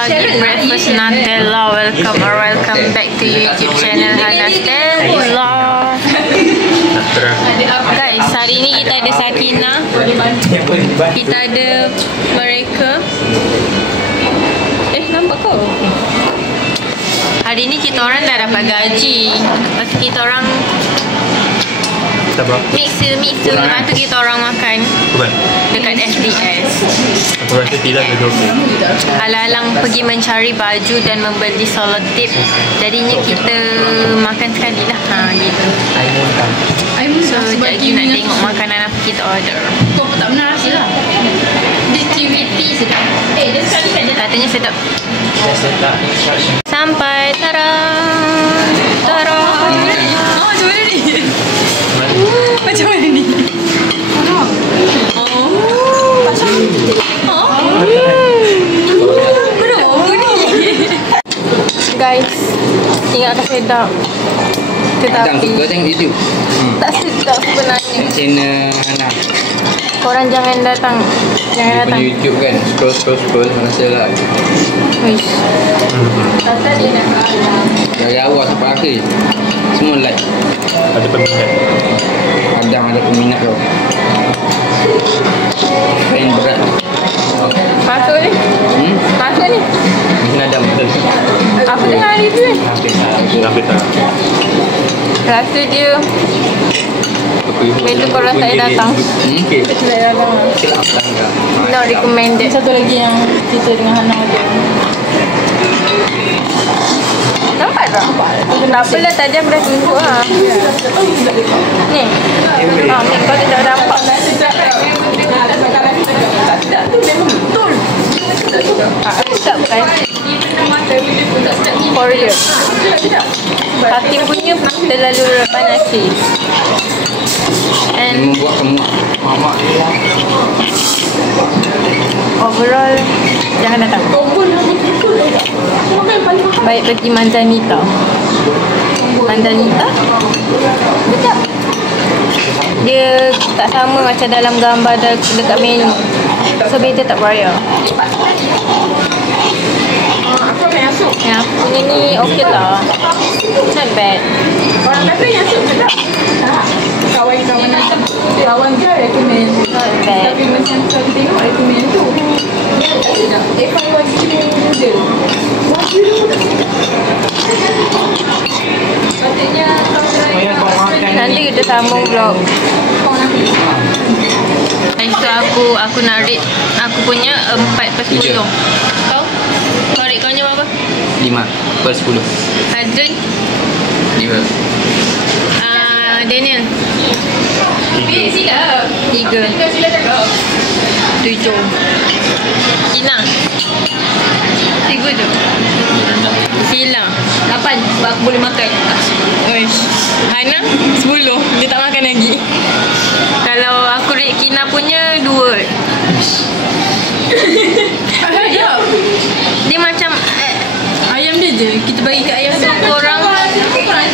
pagi breakfast Nutella. Welcome back to YouTube channel Hana Stella. Guys, hari ni kita ada Sakina, kita ada mereka. Nampak kau? Hari ni kita orang dah dapat gaji. Lepas tu kita orang mixer. Lepas tu kita orang makan dekat SDS. Aku rasa tidak ada okey. Alang-alang pergi mencari baju dan membeli selotip. Jadinya kita makan sekali lah. Gitu. So, jadi nak tengok makanan apa kita order. Kau tak pernah rasa lah. Dia activity sedap. Dia sekali saja. Katanya sedap. Sampai tarang. Macam mana ni? Macam mana ni? Guys, ingatkan sedap. Adang Tetapi suka tengok YouTube. tak sedap sebenarnya. Channel Hana. Korang jangan datang. Dia punya YouTube kan. Scroll rasa lah. Wish. Kata dia nak kalah. Dari awal sampai akhir semua like. Ada peminat. Adang ada peminat kau. Fan berat. Masuk ni. Masuk ni. Mungkin Adam betul. Apa dengar review ni? Hampir tak. Rasa dia betul korang tak payah datang. Okay. Tak payah datang. Not recommended. Satu lagi yang kita dengan Hana ada. Nampak tak? Tak apalah, tadi aku dah tunjuk lah. Ni. Ni kau tidak nampak. Sedap tu memang betul. Sedap kan? Korea. Hati punya terlalu panas sih. And Membuat semua mamak dia. overall jangan datang. Baik pergi Manzanita. Sedap. Dia tak sama macam dalam gambar dekat menu. So better tak bayar. Aku ambil yang sup. Yang aku punya ni okey lah. Not bad. Orang kata yang sup sedap. Kawan dia recommend. Not bad. Tapi macam saya tengok recommend tu. Dia tak sedap. Evan wagyu noodle. Wagyu noodle. Patutnya Nanti kita sambung vlog. So aku nak rate aku punya 4/10. Kau? Kau rate kau nya berapa? 5/10. Adrian? 5. Daniel? 3. Sila. 3. Sila cakap. 7. Ina? 3 je? Sila 8 sebab aku boleh makan. Uish. Hana 10. Dia tak makan lagi. Kalau aku rate Kina punya 2. Ayam. Dia macam Ayam dia je. Kita bagi kat ayam.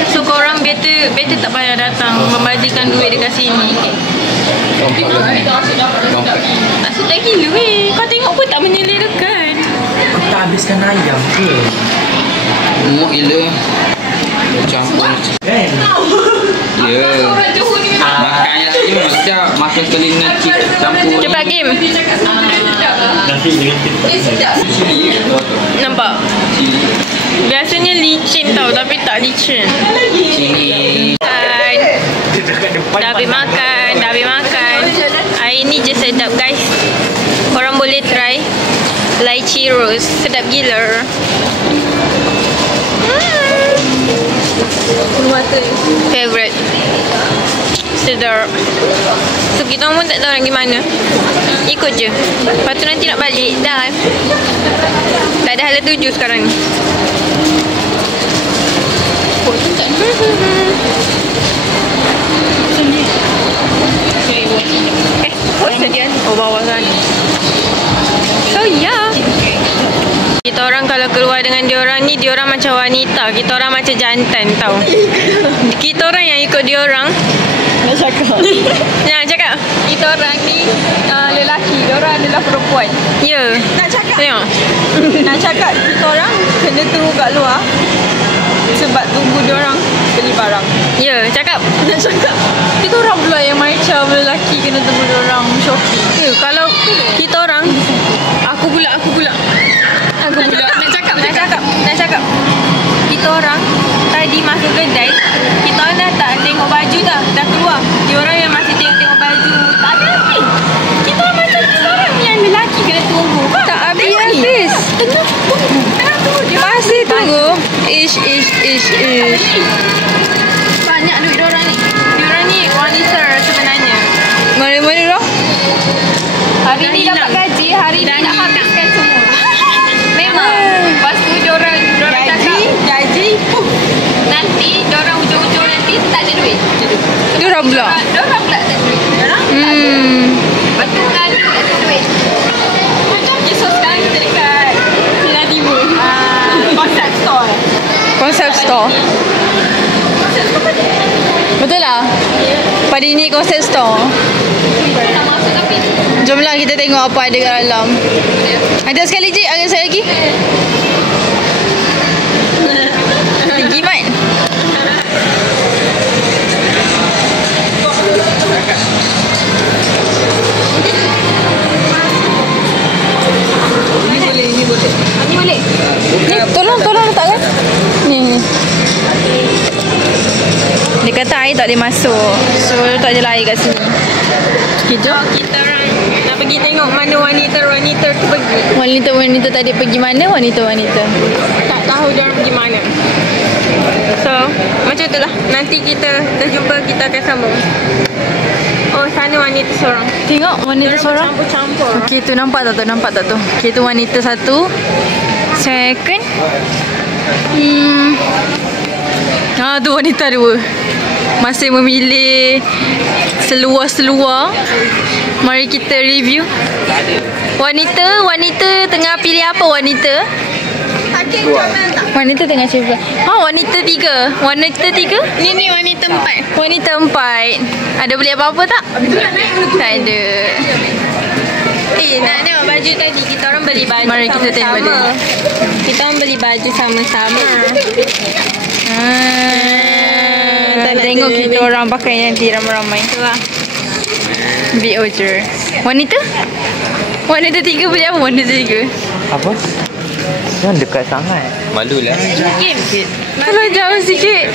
So korang better tak payah datang membagikan duit dekat sini. Tak sedap gila weh. Kau tengok pun tak menyelerakan. Aku tak habiskan ayam ke? Muak gila. Campur. Kan? Ya. Makannya lagi memang sedap. Makan sekali dengan campur. Cepat game. Nanti dengan kita. Nampak? Biasanya licin tau, tapi tak licin. Sini. Dah habis makan. Hari ni je sedap guys. Korang boleh try lychee rose. Sedap gila. Favorite. Sedap. So kita pun tak tahu nak pergi mana. Ikut je. Lepas tu nanti nak balik. Dah. Tak ada hala tuju sekarang ni. Oh, bawah sana. So yeah. Kita orang kalau keluar dengan diorang ni, diorang macam wanita. Kita orang macam jantan tau. Kita orang yang ikut diorang. Nak cakap. Nak cakap. Kita orang ni lelaki. Diorang adalah adalah perempuan. Ya. Nak cakap Tengok. Nak cakap kita orang kena tunggu kat luar sebab tunggu diorang beli barang. Ya, cakap. Nak cakap kita orang pula yang macam lelaki kena tunggu diorang shopping. Ya, kalau kita orang aku pula nak cakap. Kita orang tadi masuk kedai, kita orang dah tak tengok baju dah keluar. Dia orang yang masih tengok baju. Tak ada ni. Kita orang macam kita orang yang lelaki kena tunggu. Tak habis. Tengah tunggu. Dia masih tunggu. Ish. Banyak duit diorang ni. Diorang ni wanita sebenarnya. Mana dah? Hari ni dapat gaji, hari ni nak habiskan semua. Memang. Lepas tu diorang cakap Gaji nanti diorang ujung-ujung nanti tak ada duit. diorang pula. Diorang pula tak ada duit. Diorang tak ada. Lepas tu ngadu tak ada duit. Macam kisah sekarang kita dekat Sina Timur. Concept store. Betul lah. Pada ini concept store. Tak masuk tapi Jomlah kita tengok apa ada kat dalam. Ada sekali je, ada sekali lagi. Tinggi mat. Ini boleh. Ni tolong letakkan. Ni. Dia kata air tak boleh masuk. So letak je lah air kat sini. kita orang nak pergi tengok mana wanita tu pergi. Wanita tadi pergi mana wanita? Tak tahu dia orang pergi mana. So, macam itulah. Nanti kita dah jumpa, kita akan sambung. Oh, sana wanita seorang. Tengok wanita Diorang seorang. bercampur-campur. Okey, tu nampak tak tu? Okey, tu wanita satu. Second. Tu wanita dua. Masih memilih seluar-seluar. Mari kita review. Wanita tengah pilih apa wanita? Wanita tengah cuba. Wanita tiga. Ni wanita 4. Wanita 4. Ada beli apa-apa tak? Tak ada. Nak tengok baju tadi. Kita orang beli baju Mari kita tengok sama-sama. baju. Kita orang beli baju sama-sama. Tengok kita orang pakai nanti ramai-ramai. Itulah. BO je. Wanita 3 beli apa? Wanita 3. Apa? Jangan dekat sangat. Malulah. Game. Kalau jauh sikit.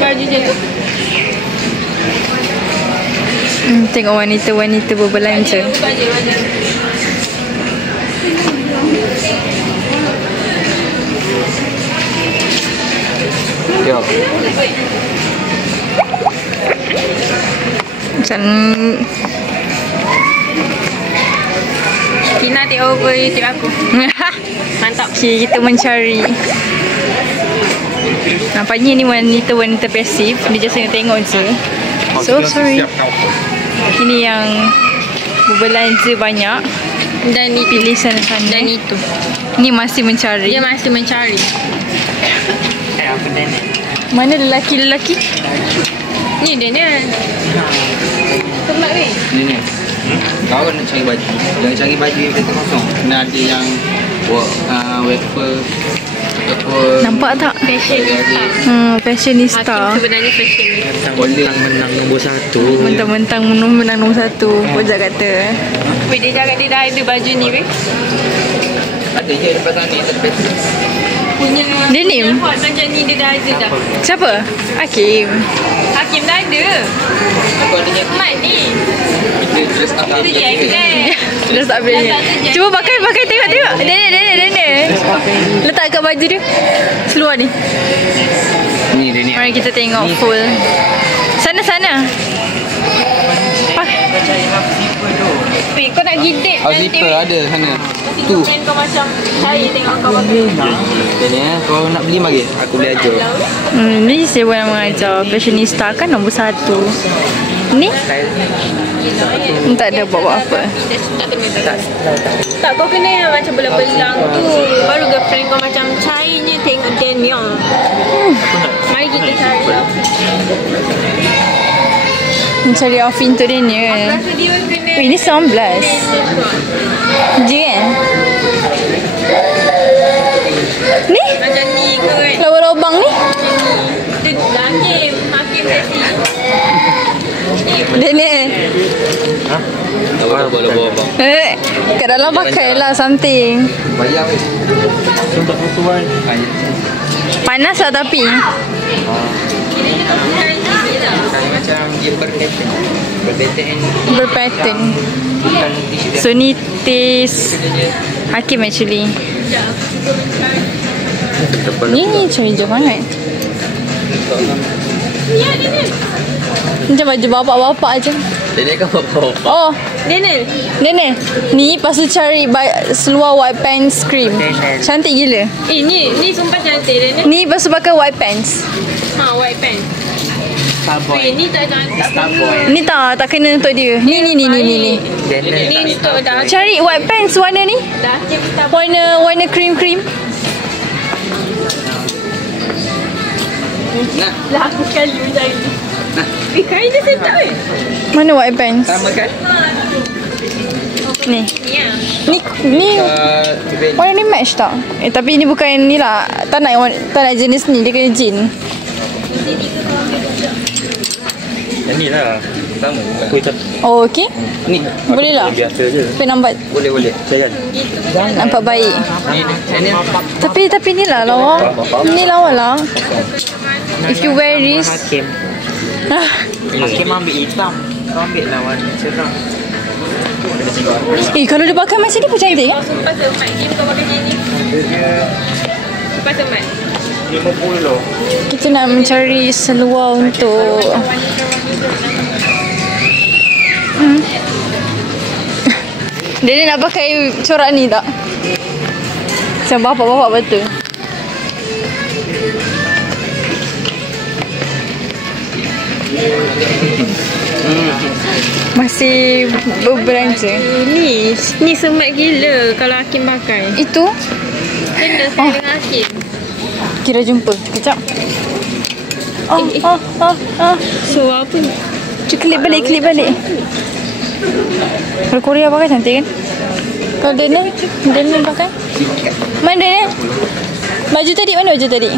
Baju je tu. Tengok wanita berbelanja. Jom. Macam Kina take over YouTube aku. Mantap. okay, kita mencari. Nampaknya ni wanita pasif. Dia just tengok je. So sorry. Ini yang berbelanja banyak. Dan itu. Pilih sana-sana. Dan itu. Ni masih mencari. Dia masih mencari. Mana lelaki-lelaki? Ni dia. Tempat ni. Ni. Kau nak cari baju. Jangan cari baju yang kereta kosong. Kena ada yang wafer ataupun Nampak tak? Fashionista. Fashionista. Hakim sebenarnya fashionista. boleh Menang nombor 1. Mentang-mentang menang nombor 1. Pojak kata. Weh, dia cakap dia dah ada baju ni weh. ada je lepas sana tapi Punya Denim? punya hot macam ni dia dah ada dah. Siapa? Hakim. Hakim dah ada. aku ada yang Mat ni. kita dress up Dia yang kan. Dah tak beli. Cuba pakai tengok. Nenek. Letak kat baju dia. Seluar ni. ni dia ni. Mari kita tengok full. Sana. Weh, kau nak gidip Oh, zipper ada sana. Tu. Kau macam cari tengok kau pakai. Dia ni kalau nak beli mari aku boleh ajar. Ni saya pun nak mengajar. Fashionista kan nombor 1. Ni? Tak ada buat apa. Tak, kau kena yang macam belang-belang tu. Baru girlfriend kau macam carinya tengok Daniel. Mari kita cari. Mencari outfit untuk Daniel. Rasa dia kena Ini 19 je kan? Ni? macam ni ke kan. Lubang-lubang ni? Dia hakim tadi. Daniel. Lobo abang. Kat dalam pakai lah something. Bayar weh. Untuk fotoan. Panas lah tapi. Macam dia berpattern. Berpattern. Bukan t-shirt dia. So ni taste Hakim actually. Ni hijau-hijau sangat. Macam baju bapak-bapak je. Dia kan apa-apa. Oh, Daniel. Daniel. Ni lepas tu cari seluar white pants cream. Cantik gila. Ni sumpah cantik Daniel. Ni lepas tu pakai white pants. Ha, white pants. Ni tak cantik. Ni tak kena untuk dia. Ni. Ni untuk dah. Cari white pants warna ni. Dah Hakim tak. Warna cream. Nah, Lah aku sekali mencari. Kain dia sedap kan? Mana white pants? sama kan? Ni. Ya. Ni warna ni match tak? Tapi ni bukan ni lah. Tak nak jenis ni. Dia kena jean. Yang ni lah. Sama. Aku tak. Oh, okey. Ni. Boleh lah. Biasa je. Tapi nampak Boleh. Saya kan. nampak baik. Ni. Tapi ni lah lawa. Ni lawa lah. If you wear this. Hakim. Hakim ambil hitam. Kau ambil lawan cerah. Kalau dia pakai macam ni pun cantik kan? Sumpah semat. Kim kau pakai ni. Sumpah semat. 50. Kita nak mencari seluar untuk Dia nak pakai corak ni tak? Macam bapak-bapak betul. Masih berbelanja. Ni semat gila kalau Hakim pakai. Itu Kena saya dengan Hakim. kira jumpa. Kejap. So apa ni? Klip balik. Kalau Korea pakai cantik kan? Kalau Daniel pakai? Mana Daniel? Baju tadi mana baju tadi?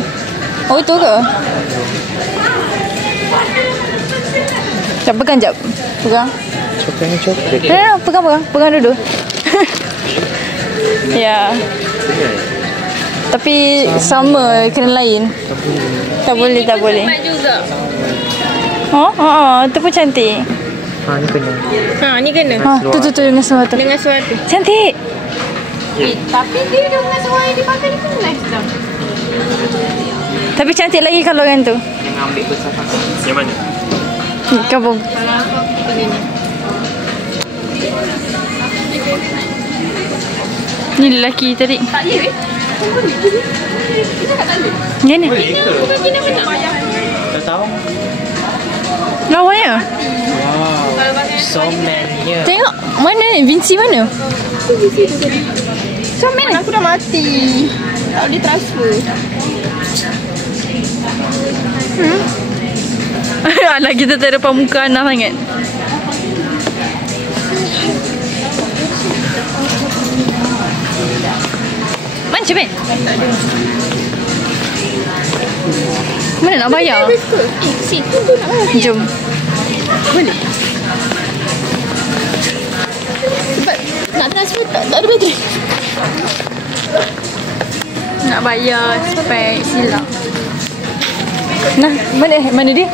Oh itu ke? Sekejap pegang jap. Pegang. Pegang. Pegang dulu. Ya. Tapi sama kena lain. Tak boleh. Semat juga. Itu pun cantik. Ni kena. Ha, ni kena. Tu dengan semua tu. Dengan suara tu. Cantik. Tapi dia dengan suara yang dipakai ni pun nice tau. Tapi cantik lagi kalau yang tu. Yang ambil besar sangat. Yang mana? Kau pun. Kalau aku pergi ni. Ni lelaki tadi. Tak ya weh. Ni ni. Bukan gina benar. Tak tahu. Lawanya. Kalau pakai So many. Tengok. Mana ni? Vinci mana? Comel aku dah mati. Tak boleh transfer. Alah kita tak ada pamuka Anah sangat. Macam mana? Mana nak bayar? Situ tu nak. Jom. Boleh. Sebab nak transfer tak ada bateri. Nak bayar spek silap. Nah, mana dia?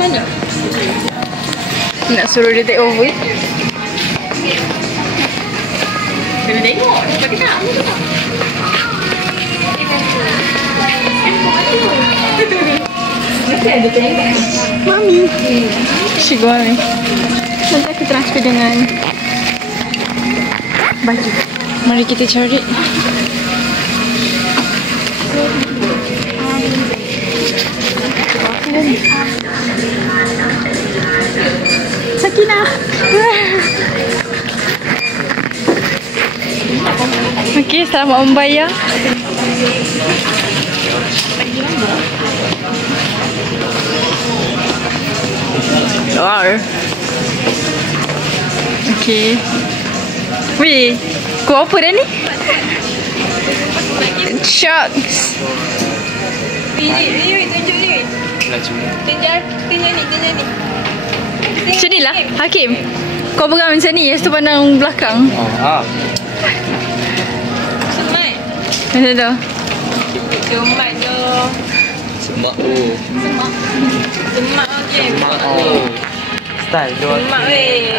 Mana? Nak suruh dia take over. Kena tengok. Sebab kita nak. Mesti ada tengok. Mami. Syigol ni. Nanti aku transfer dengan baju. Mari kita cari. Sakinah. Okey, selamat membayar. Rar. Okay. Weh, kau apa dah ni? Sharks. Ni, tunjuk ni. Tunjuk ni. Macam ni lah, Hakim. Kau pegang macam ni, lepas tu pandang belakang. Semat. Macam tu. Semat tu. Semak tu. Semat okey. Style dia. Semat weh.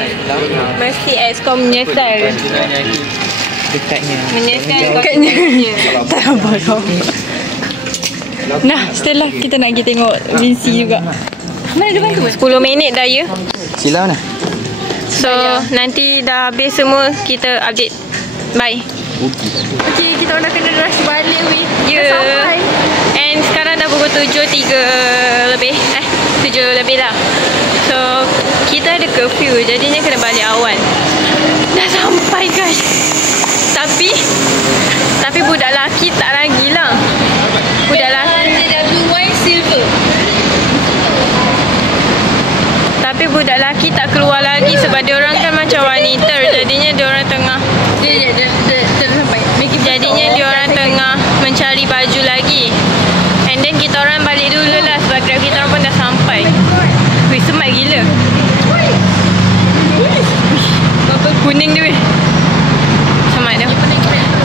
Mesti XCOM punya style. Dekatnya. Menyesal kau Dekatnya. punya. Tak nampak kau. Nah, setelah kita nak pergi tengok Vinci juga. Mana dia bantu? 10 minit dah ya. Sila mana? So nanti dah habis semua kita update. Bye. Okay, kita orang dah kena rush balik weh. Ya. Dah sampai. And sekarang dah pukul 7.3 lebih. 7 lebih lah. So kita ada curfew, jadinya kena balik awal. Dah sampai guys. Tapi budak lelaki tak lagi lah. Budak lelaki silver. Tapi budak lelaki tak keluar lagi sebab diorang kan macam wanita. Jadinya diorang tengah Jadinya diorang tengah mencari baju lagi. And then kita orang balik dulu lah sebab Grab kita orang pun dah sampai. Wih, semat gila. Kuning dia weh. Semat dia.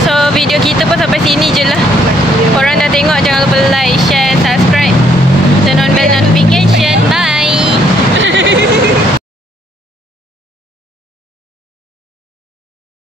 So video kita pun sampai sini je lah. Korang dah tengok, jangan lupa like, share